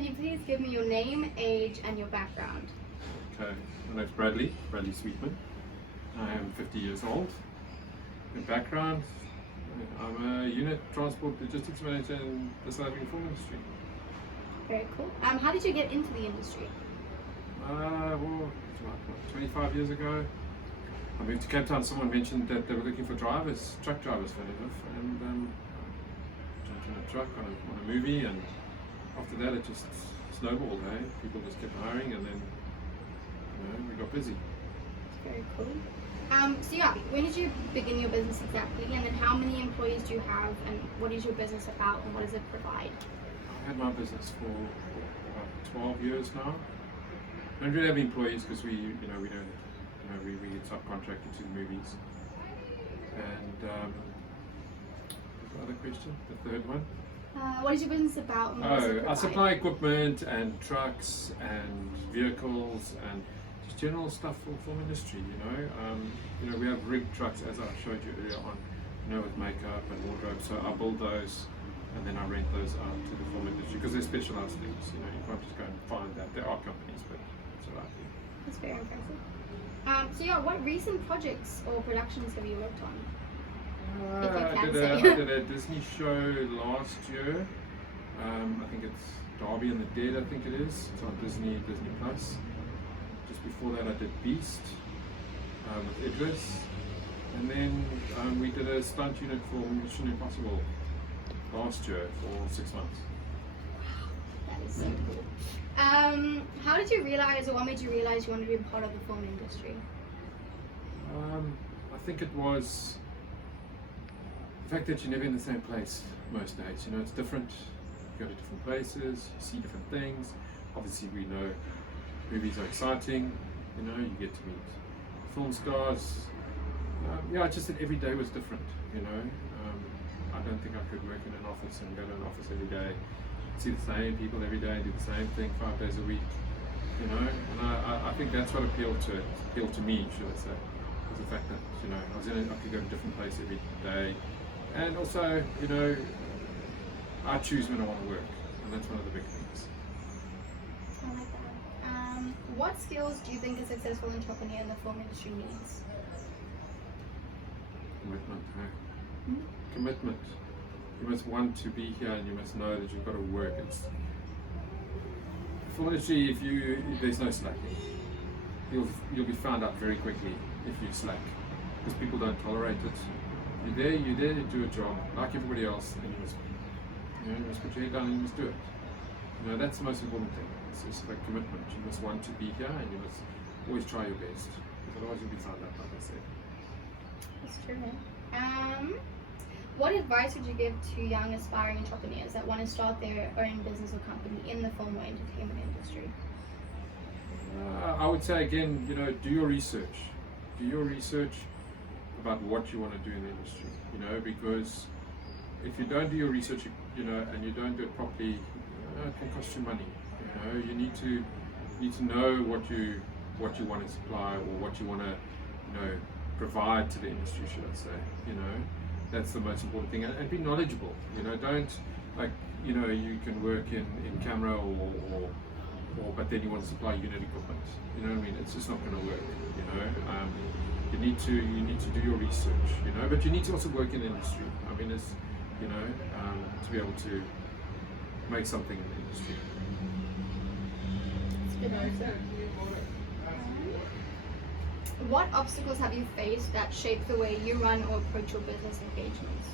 can you please give me your name, age, and your background? Okay, my name's Bradley Sweetman. I am 50 years old. In background, I'm a unit transport logistics manager in the South African film industry. Very cool. How did you get into the industry? Well, it's about 25 years ago. I moved to Cape Town. Someone mentioned that they were looking for drivers, truck drivers, funny enough, and jumped in a truck on a movie, and after that it just snowballed. Hey, people just kept hiring, and then we got busy. Very cool. So yeah, when did you begin your business exactly, and then how many employees do you have, and what is your business about, and what does it provide? I've had my business for about 12 years now. I don't really have employees because we get subcontracted to the movies. And the other question, the third one. What is your business about? And what does it I provide? supply equipment and trucks and vehicles and just general stuff for the film industry. We have rigged trucks, as I showed you earlier on, with makeup and wardrobe. So I build those and then I rent those out to the film industry because they're specialized things. You can't just go and find that. There are companies, but that's what I do. That's very impressive. So yeah, what recent projects or productions have you worked on? If you can say. I did a Disney show last year. I think it's Darby and the Dead, I think it is. It's on Disney Plus. Just before that I did Beast with Idris. And then we did a stunt unit for Mission Impossible last year for 6 months. That is so cool. How did you realize, or what made you realize you wanted to be part of the film industry? I think it was the fact that you're never in the same place most days. It's different. You go to different places, you see different things. Obviously, we know movies are exciting. You get to meet film stars. Just that every day was different. I don't think I could work in an office and go to an office every day, see the same people every day, do the same thing 5 days a week. And I think that's what appealed to me, should I say, was the fact that I could go to a different place every day, and also I choose when I want to work, and that's one of the big things. I like that. What skills do you think a successful entrepreneur in the film industry needs? Commitment. Commitment. You must want to be here, and you must know that you've got to work. It's film industry. If there's no slacking, you'll be found out very quickly if you slack, because people don't tolerate it. You're there to do a job like everybody else, and you must put your head down and you must do it. That's the most important thing. It's just like commitment. You must want to be here, and you must always try your best, because otherwise you'll be found out, like I said. That's true. What advice would you give to young aspiring entrepreneurs that want to start their own business or company in the film or entertainment industry? I would say again, do your research. Do your research about what you want to do in the industry. Because if you don't do your research, and you don't do it properly, it can cost you money. You need to know what you want to supply, or what you want to, provide to the industry, should I say. That's the most important thing, and be knowledgeable. Don't you can work in camera or but then you want to supply unit equipment. It's just not going to work. You need to do your research. But you need to also work in the industry. It's to be able to make something in the industry. That's a good answer. What obstacles have you faced that shape the way you run or approach your business engagements?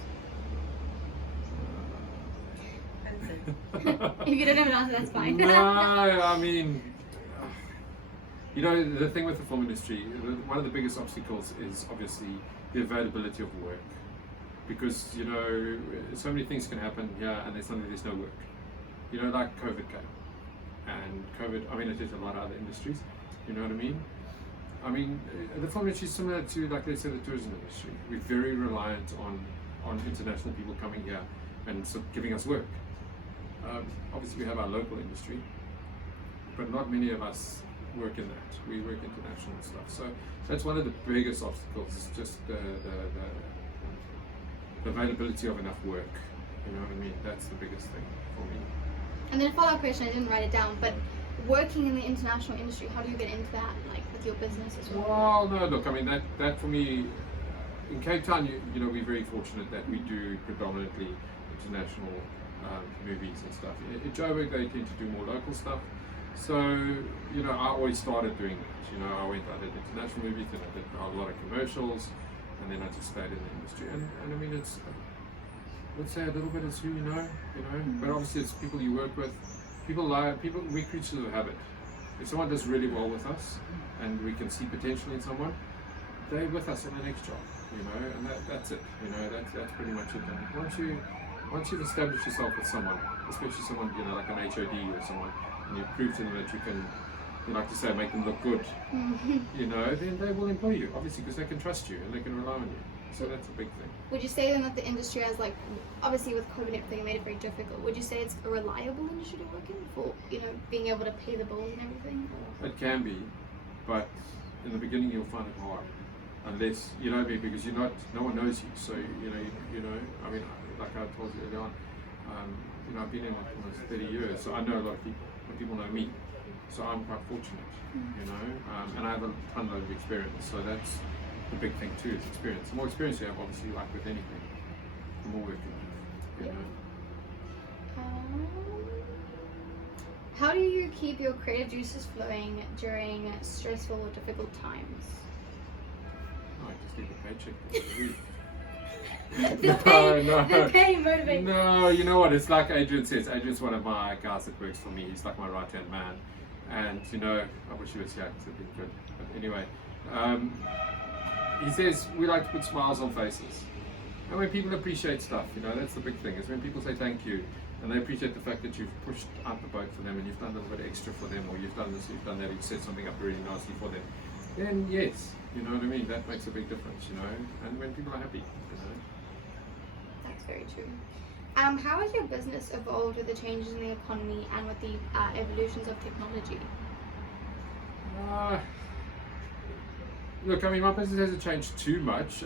If you don't have an answer, that's fine. No, the thing with the film industry, one of the biggest obstacles is obviously the availability of work. Because, so many things can happen here, and then suddenly there's no work. Like COVID came. And COVID, it did a lot of other industries. You know what I mean? The film industry is similar to, like they said, the tourism industry. We're very reliant on international people coming here and giving us work. Obviously, we have our local industry, but not many of us work in that. We work international stuff. So that's one of the biggest obstacles, is just the availability of enough work. That's the biggest thing for me. And then a follow-up question, I didn't write it down, but working in the international industry, how do you get into that, like with your business as well? Well, no, look, I mean, that for me, in Cape Town, you know, we're very fortunate that we do predominantly international movies and stuff. In Joburg, they tend to do more local stuff. So, you know, I always started doing that. You know, I did international movies, then I did a lot of commercials, and then I just stayed in the industry. And I mean, it's, let's say a little bit is who you know, but obviously it's people you work with. People lie, we're creatures of habit. If someone does really well with us, and we can see potential in someone, they're with us in the next job, you know, and that's it, you know, that's pretty much it. And once you've established yourself with someone, especially someone, you know, like an HOD or someone, and you prove to them that you can, you like to say, make them look good, you know, then they will employ you, obviously, because they can trust you and they can rely on you. So that's a big thing. Would you say then that the industry has, like, obviously with COVID and everything, it made it very difficult. Would you say it's a reliable industry to work in for, you know, being able to pay the bills and everything? Or? It can be, but in the beginning you'll find it hard, unless, you know me, because no one knows you. So, you know, I mean, like I told you earlier on, you know, I've been in it for almost 30 years, so I know a lot of people, and people know me. So I'm quite fortunate, you know, and I have a ton of experience, so that's the big thing too, is experience. The more experience you have, obviously, like with anything, the more work you have, you know. How do you keep your creative juices flowing during stressful or difficult times? I just get the paycheck. The pay motivates. No, you know what? It's like Adrian says. Adrian's one of my guys that works for me. He's like my right-hand man, and you know, I wish he was here because it'd be good. But anyway, he says we like to put smiles on faces, and when people appreciate stuff, you know, that's the big thing. Is when people say thank you, and they appreciate the fact that you've pushed out the boat for them, and you've done a little bit extra for them, or you've done this, you've done that, you've set something up really nicely for them. Then yes, you know what I mean. That makes a big difference, you know. And when people are happy, you know. That's very true. How has your business evolved with the changes in the economy and with the evolutions of technology? Look, I mean, my business hasn't changed too much,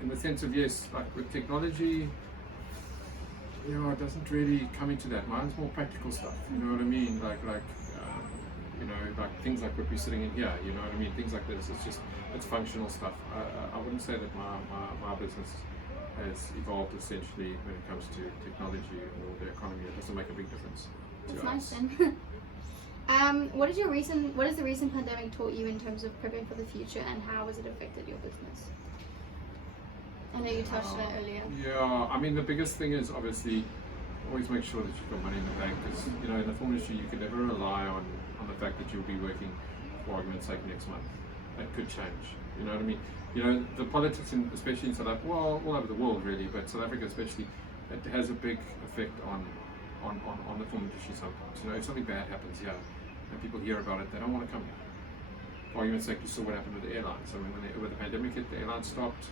in the sense of, yes, like with technology, you know, it doesn't really come into that. Mine's more practical stuff, you know what I mean? Like you know, like things like what we're sitting in here, you know what I mean? Things like this, it's functional stuff. I wouldn't say that my business has evolved essentially when it comes to technology or the economy. It doesn't make a big difference to That's us. nice then. What has the recent pandemic taught you in terms of prepping for the future, and how has it affected your business? I know you touched on it earlier. Yeah, I mean, the biggest thing is obviously always make sure that you've got money in the bank, because you know, in the film industry you can never rely on the fact that you'll be working, for argument's sake, next month. That could change. You know what I mean? You know, the politics, especially in South Africa, well, all over the world really, but South Africa especially, it has a big effect on the film industry sometimes. You know, if something bad happens here and people hear about it, they don't want to come here. For argument's sake, you saw what happened with the airlines. I mean, when the pandemic hit, the airlines stopped,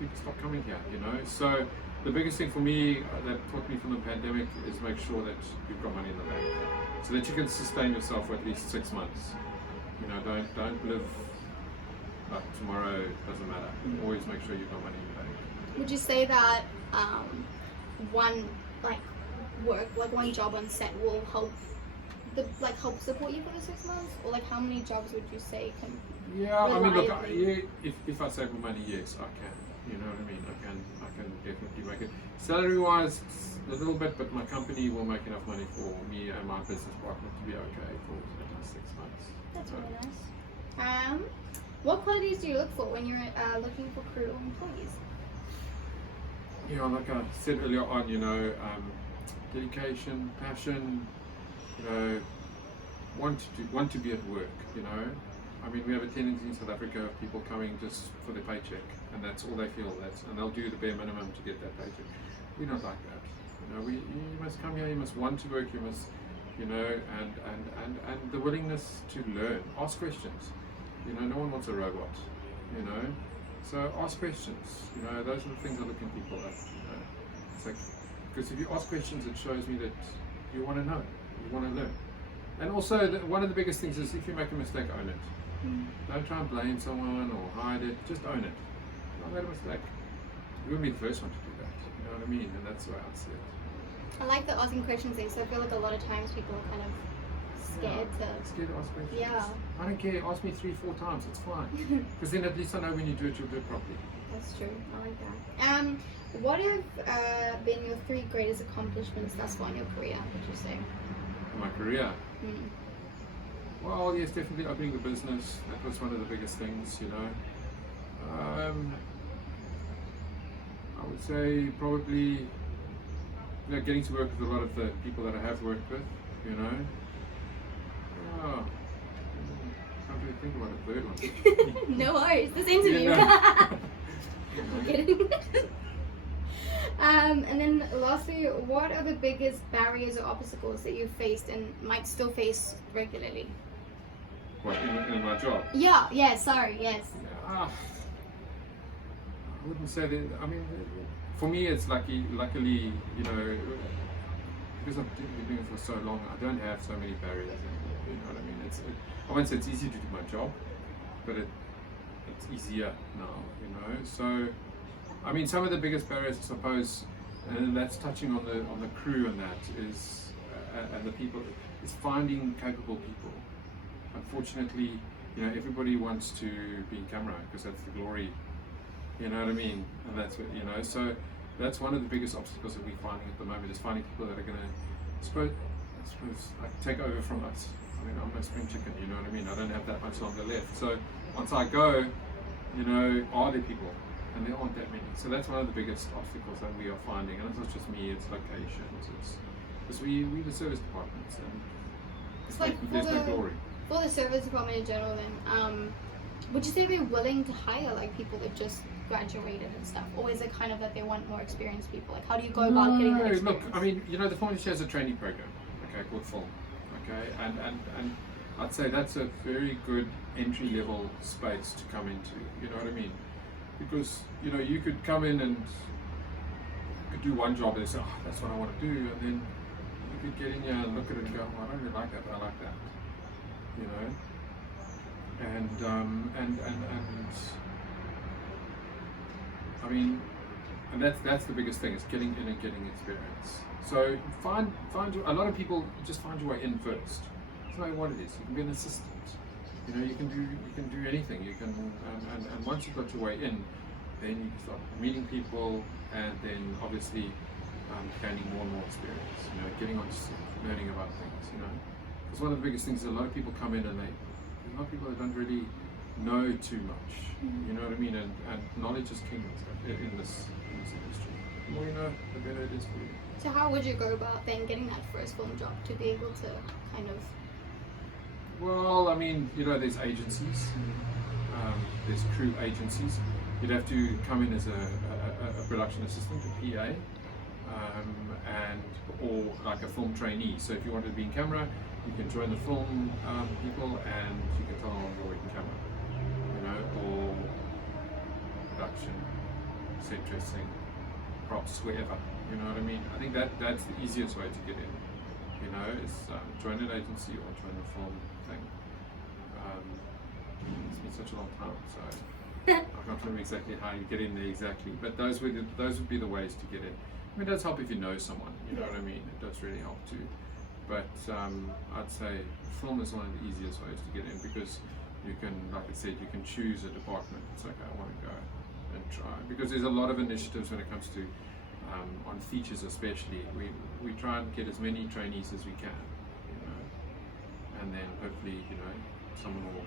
people stopped coming here, you know. So the biggest thing for me that taught me from the pandemic is make sure that you've got money in the bank, so that you can sustain yourself for at least 6 months. You know, don't live like tomorrow doesn't matter. Always make sure you've got money in the bank. Would you say that one job on set will help support you for the 6 months, or like how many jobs would you say can? Yeah, I mean, look, reliably- if I save my money, yes, I can. You know what I mean? I can definitely make it. Salary-wise, a little bit, but my company will make enough money for me and my business partner to be okay for at least 6 months. That's really nice. What qualities do you look for when you're looking for crew or employees? You know, like I said earlier on, you know, dedication, passion, you know, want to be at work, you know. I mean, we have a tendency in South Africa of people coming just for their paycheck, and that's all they feel. And they'll do the bare minimum to get that paycheck. We don't like that. You know, you must come here. You must want to work. You must, you know, and the willingness to learn. Ask questions. You know, no one wants a robot. You know, so ask questions. You know, those are the things I look in people at. You know, it's like, because if you ask questions, it shows me that you want to know. You want to learn. And also, one of the biggest things is if you make a mistake, own it. Don't try and blame someone or hide it. Just own it. I made a mistake. You wouldn't be the first one to do that. You know what I mean? And that's the way I see it. I like the asking questions there, so I feel like a lot of times people are kind of scared Scared to ask questions. Yeah. I don't care. Ask me 3-4 times. It's fine. Because then at least I know when you do it, you'll do it properly. That's true. I like that. What have been your 3 greatest accomplishments thus far in your career, would you say? My career. Mm. Well, yes, definitely opening the business. That was one of the biggest things, you know. I would say probably getting to work with a lot of the people that I have worked with, you know. Oh, can't really think about a third one. No worries, this interview. I'm kidding. And then lastly, what are the biggest barriers or obstacles that you've faced and might still face regularly? What, in my job? Yeah, sorry, yes. I wouldn't say that. I mean, for me, it's luckily, you know, because I've been doing it for so long, I don't have so many barriers. You know what I mean? I won't say it's easy to do my job, but it's easier now. You know, so I mean, some of the biggest barriers, I suppose, and that's touching on the crew and that is, and the people, is finding capable people. Unfortunately, you know, everybody wants to be in camera because that's the glory. You know what I mean? And that's what, you know, so that's one of the biggest obstacles that we're finding at the moment, is finding people that are going to, I suppose, like, take over from us. I mean, I'm no spring chicken, you know what I mean? I don't have that much longer left. So once I go, you know, are there people? And there aren't that many. So that's one of the biggest obstacles that we are finding. And it's not just me, it's locations. It's because we the service departments, and It's like there's no glory. For the service department in general, then, would you say they're willing to hire like people that just graduated and stuff, or is it kind of that they want more experienced people? Like, how do you go about getting that experience? Look, I mean, you know, the film industry has a training program, okay, called Film, okay, and I'd say that's a very good entry level space to come into. You know what I mean? Because you know, you could come in and you could do one job and say, oh, that's what I want to do, and then you could get in here and look at it and go, oh, I don't really like that, but I like that. You know, and I mean, and that's the biggest thing, is getting in and getting experience. So find a lot of people just find your way in first. It's not what it is. You can be an assistant. You know, you can do anything. You can and once you've got your way in, then you start meeting people, and then obviously gaining more and more experience. You know, getting on, learning about things. You know. Because one of the biggest things is a lot of people come in and there's a lot of people that don't really know too much. You know what I mean? And knowledge is king in this industry. The more you know, the better it is for you. So how would you go about then getting that first film job to be able to kind of? Well, I mean, you know, there's agencies, there's crew agencies. You'd have to come in as a production assistant, a PA, or like a film trainee. So if you wanted to be in camera, you can join the film people, and you can tell them I'm working camera, you know, or production, set dressing, props, wherever. You know what I mean? I think that's the easiest way to get in. You know, is join an agency or join the film thing. It's been such a long time, so I can't remember exactly how you get in there exactly. But those would be the ways to get in. I mean, it does help if you know someone. You know what I mean? It does really help too. But I'd say film is one of the easiest ways to get in, because you can, like I said, you can choose a department. It's like, I want to go and try, because there's a lot of initiatives when it comes to on features especially. We try and get as many trainees as we can, you know, and then hopefully, you know, someone will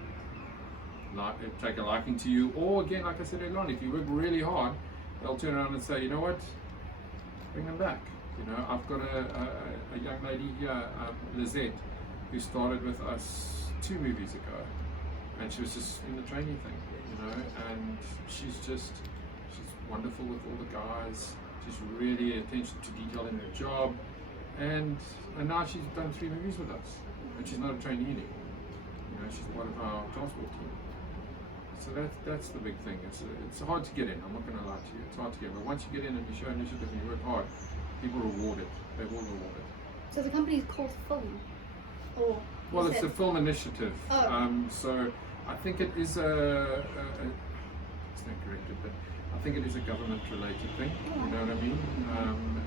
take a liking to you, or again, like I said earlier on, if you work really hard, they'll turn around and say, you know what, bring them back. You know, I've got a young lady here, Lizette, who started with us 2 movies ago, and she was just in the training thing, you know, and she's wonderful with all the guys. She's really attention to detail in her job, and now she's done 3 movies with us, and she's not a trainee anymore. You know, she's part of our transport team. So that's the big thing. It's hard to get in. I'm not going to lie to you. It's hard to get in. But once you get in and you show initiative and you work hard, people reward it. They will reward it. So the company is called Film, or? Well, it's a film initiative. Oh. So I think it is it's not corrected, but I think it is a government-related thing. You know what I mean?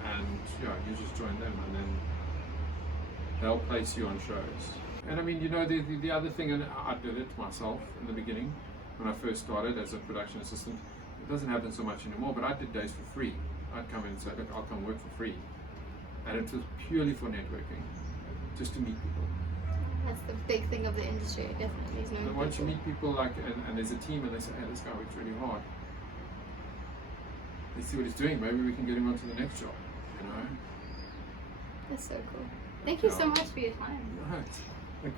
And yeah, you just join them, and then they'll place you on shows. And I mean, you know, the other thing, and I did it myself in the beginning when I first started as a production assistant. It doesn't happen so much anymore, but I did days for free. I'd come in and say, look, I'll come work for free, and it was purely for networking, just to meet people. That's the big thing of the industry, definitely. Is knowing And once you people. meet people, like, and there's a team, and they say, hey, this guy works really hard. Let's see what he's doing. Maybe we can get him onto the next job. You know. That's so cool. Thank you so much for your time. Right.